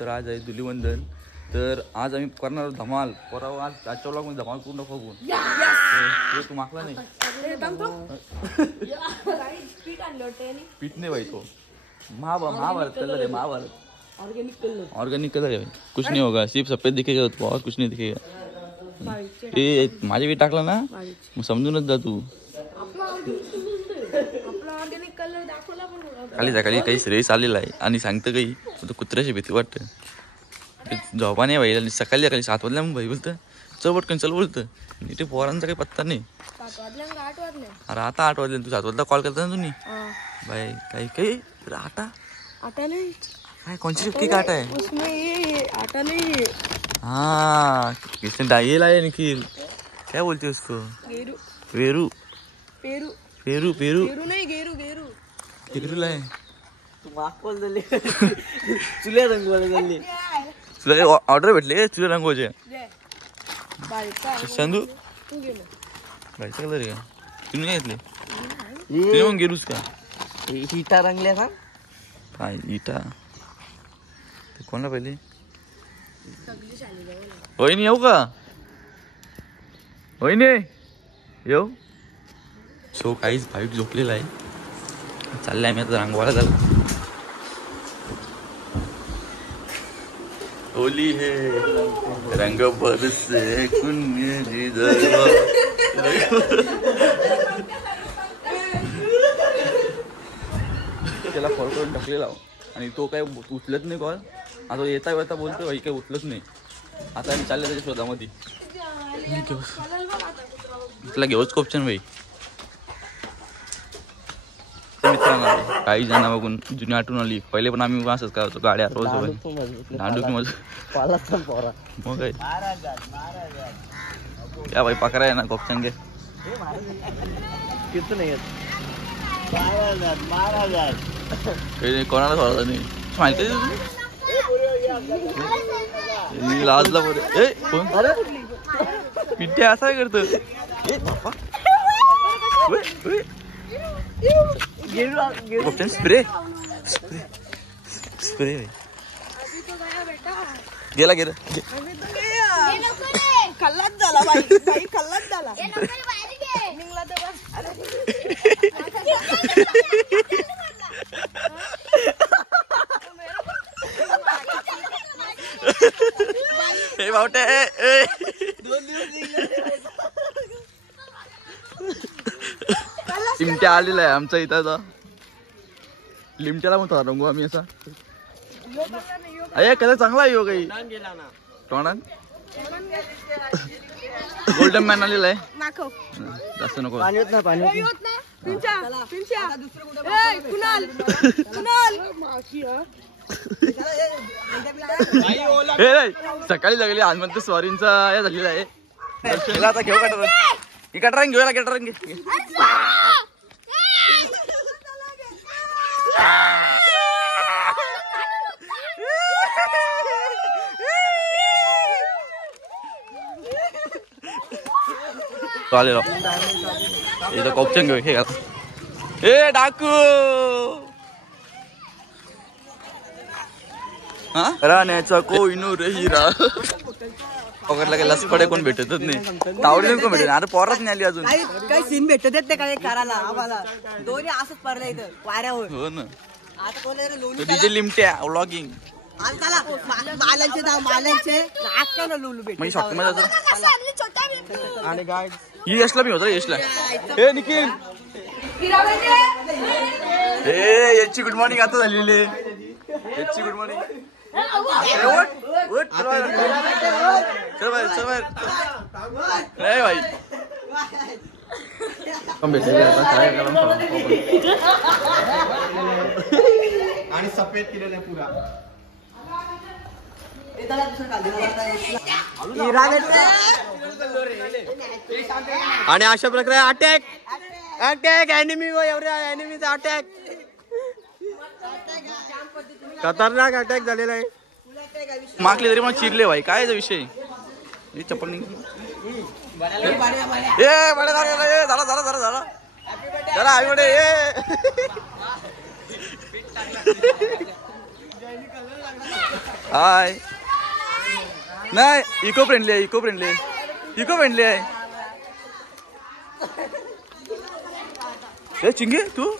तर आज आहे धुलीवंदन. तर आज आम्ही करणार आहोत धमाल. परवा आज आजच्या व्लॉगमध्ये धमाल पूर्ण बघून. तू मागला नाही पीठ नाही भाई. तो महाभारत कलर है. महाभारत ऑर्गेनिक कलर है. कुछ नहीं होगा, सिर्फ सफेद दिखेगा तो और कुछ नहीं दिखेगा. ए माझे भी टाकला ना मग समजूनच जा तू. खाली सकाळी काही रेस आलेला आहे आणि सांगतं काही तो कुत्र्याची भीती वाटतं. झोपा नाही भाई. सकाळी 7 वाजल्या मग भाई बोलतं चवटकन चल बोलतं. ते पोरांचा काही पत्ता नाही. अरे आता 8 वाजले. तू 7 वाजता कॉल करता ना तुम्ही भाई. काही आटा नहीं काय कोणची केक आटा है उसमें. ये आटा नहीं है. हाँ किसने डाइल आया निखिल. क्या बोलते हैं उसको. पेरू पेरू पेरू पेरू नहीं गेरू गेरू गेरू लाए. तू माफ बोल दिले. चुल्या रंगवाले झाले. तुला ऑर्डर भेटले चुल्या रंगवायचे. संधू बाईचा कलर आहे का. तुम्ही काय घेतले. ते मग गेरूच का. इटा रंगल्या का काय इटा. ते कोणला पहिले वहिनी येऊ का. वहिनी येऊ. सो काहीच भाविक झोपलेला आहे. चाललंय आम्ही आता रंगवायला झालं. होली है रंग बरसे कुंजी दरवा. त्याला फॉलो करून टाकलेला आणि तो काय उचलत नाही कॉल. आता येता येता बोलतो भाई काही उचलत नाही. आता आम्ही चालले त्याच्या शोधामध्ये. इथला घेऊच कोपचन भाई. मित्रांनो काही जण बघून जुनी आठवण आली. पहिले पण आम्ही असंच करायचो गाड्या रोज दांडू की मग काय क्या भाई पकड़ा है ना कोपचन के कितने कोणाला सोडा नाही. माहिती लाजला बरे. कोण पिट्टे असा करतो. स्प्रे स्प्रे स्प्रे गेला गेला खल्लाच झाला बाई. खल्लाच झाला. हे बावटे लिमट्या आलेला आहे आमचा इथं. लिमट्याला म्हणतो रंगू आम्ही असा. अरे कलर चांगला आहे. काही तोंडात गोल्डन मॅन आलेला आहे. जास्त नको. सकाळी लागली आज म्हणते स्वारींचा या झालेला आहे. आता घेऊ कटर ही कटरंग घेऊया कटरंग घे. चालेल इथं कोपचन घेऊ हे का. ए डाकू राण्याचा कोहिनूर हिरा. पकडला गेला पडे कोण भेटतच नाही. तावडी कोण भेटत. अरे पोराच नाही आली अजून. काही सीन भेटत ते काय करायला आम्हाला. दोन्ही असंच पडलं इथं वाऱ्यावर. हो ना. आता कोण डीजे लिमट्या व्लॉगिंग मालांचे नाव मालांचे ना लुलू भेट. म्हणजे शॉपिंग मध्ये आणि गाय ही यशला मी होता. यशला हे निखिल हे याची गुड मॉर्निंग आता झालेली. याची गुड मॉर्निंग. चल बाहेर चल बाहेर. नाही भाई आणि सफेद केलेला पुरा. आणि अशा प्रकारे अटॅक अटॅक एनिमी एवढ्या एनिमीचा अटॅक खतरनाक अटॅक झालेला आहे. मागले तरी मग चिरले भाई. काय विषय चप्पल नाही. झाला झाला झाला झाला चला आई हाय नाही इको फ्रेंडली आहे इको फ्रेंडली आहे ए चिंगे तू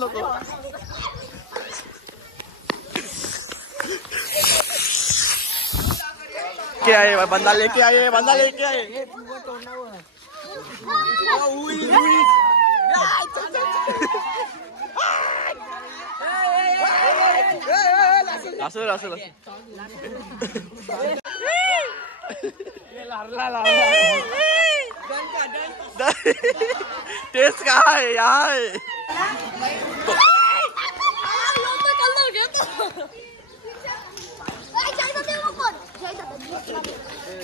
नको क्या है बंदा लेके आए असं टेस्ट काय यार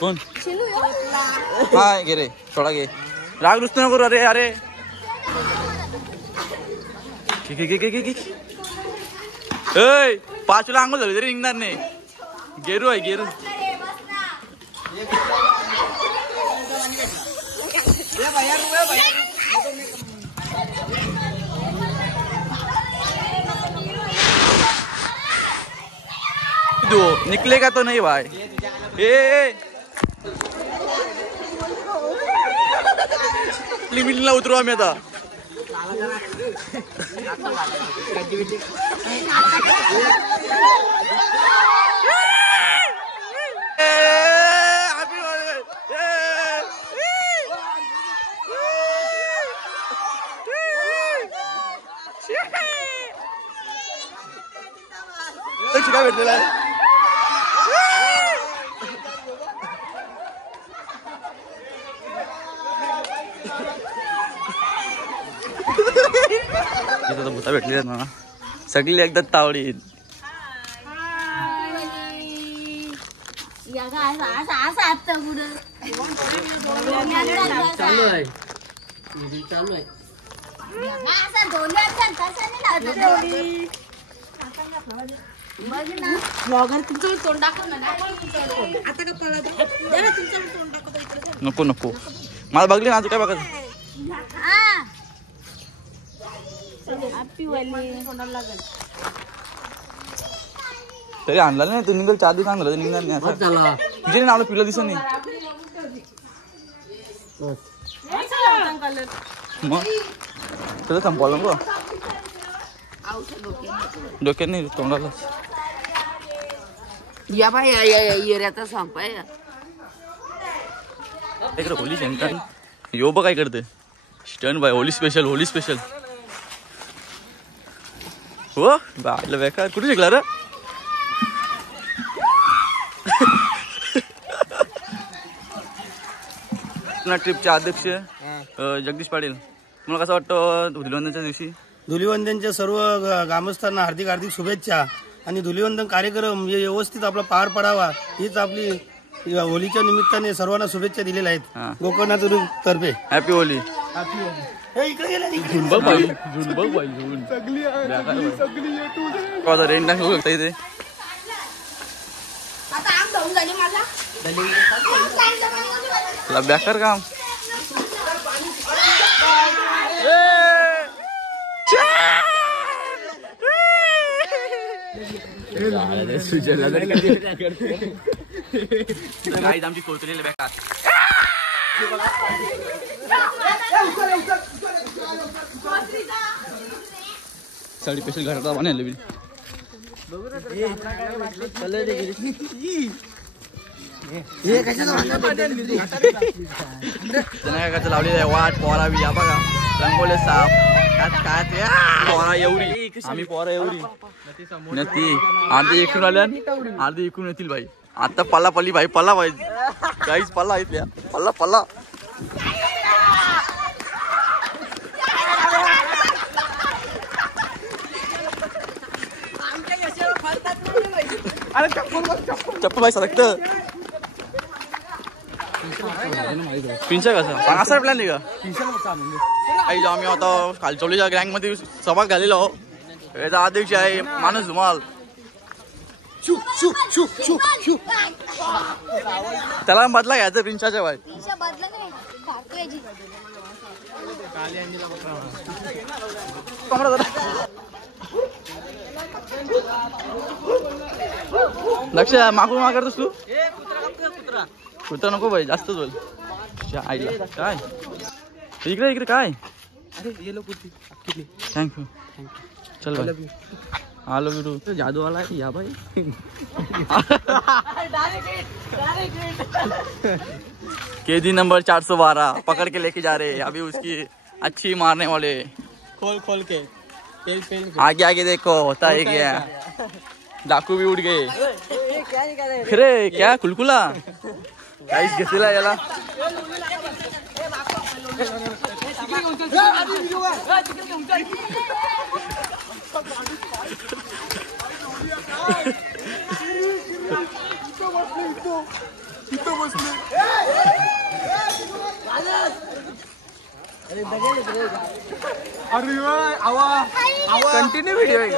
कोण हाय घे रे थोडा घे राग नुसतं नको अरे अरे पाचला अंघोळ झाली तरी निघणार नाही गेरू आहे गेरू निकलेगा तो नहीं भाई लिमिटला उतरू आम्ही आता काय भेटलेला आहे भूता भेटली ना सगळी एकदा तावडी नको नको मला बघली ना काय बघत तरी आणला नाही तू निघाल 4 दिवस आणलं निघणार नाही तुझे नाव पिलं दिसत नाही मग तुला संपवलं नको डोक्यात नाही तोंडाला या बाई येऱ्याचा संपाय इकडे होली शंकर यो बघ काय करते स्टन बाय होली स्पेशल हो बायला बेकार कुठे शिकला रे ट्रिपचे अध्यक्ष जगदीश पाटील मला कसं वाटतं धुलीवंदनच्या दिवशी धुलीवंदनच्या सर्व ग्रामस्थांना हार्दिक शुभेच्छा आणि धुलीवंदन कार्यक्रम व्यवस्थित आपला पार पडावा हीच आपली होलीच्या निमित्ताने सर्वांना शुभेच्छा दिलेल्या आहेत गोकर्णातून तर्फे हॅपी होली रेंट नाही होऊ शकता इथे बेकार काम आमची कोचलेले बेकार साडी स्पेशल घरात बनवली लावलेली वाट पोरावी या बघा रंगोले साप पोरा एवढी आम्ही पोरा एवढी ती अर्धी इकडून आल्या अर्धी इकडून येतील भाई आता पल्ला पल्ली भाई पल्ला पाहिजे काहीच पल्ला इथल्या पल्ला चप्पल भाई सदकत पिंचा कसा असा प्लॅन नाही का काही जाऊ आम्ही आता खालचवलीच्या गँग मध्ये सहभाग झालेलो याचा अध्यक्ष आहे माणूस धुमाल त्याला बदला घ्यायचा पिंचाच्या भाई लक्ष मागून माग करतोस तू कुत्रा नको भाई जास्त बोल आईला काय इकडे इकडे काय थँक्यू चल भाई आलो बिरू जादू वाला है या भाई केजी नंबर 412 पकड़ के लेके जा रहे अभी उसकी अच्छी मारने वाले खोल के आगे आगे देखो होता है क्या डाकू भी उड़ गए अरे क्या कुलकुला काहीच घेतलेला याला कंटिन्यू व्हिडिओ आहे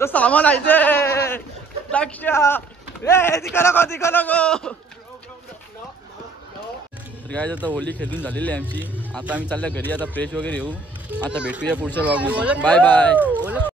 तो सामान आहे ते लक्ष तिकडं नको तर काय आता होली खेळून झालेली आहे आमची आता आम्ही चालल्या घरी आता फ्रेश वगैरे येऊ आता भेटूया पुढच्या भागामध्ये बाय बाय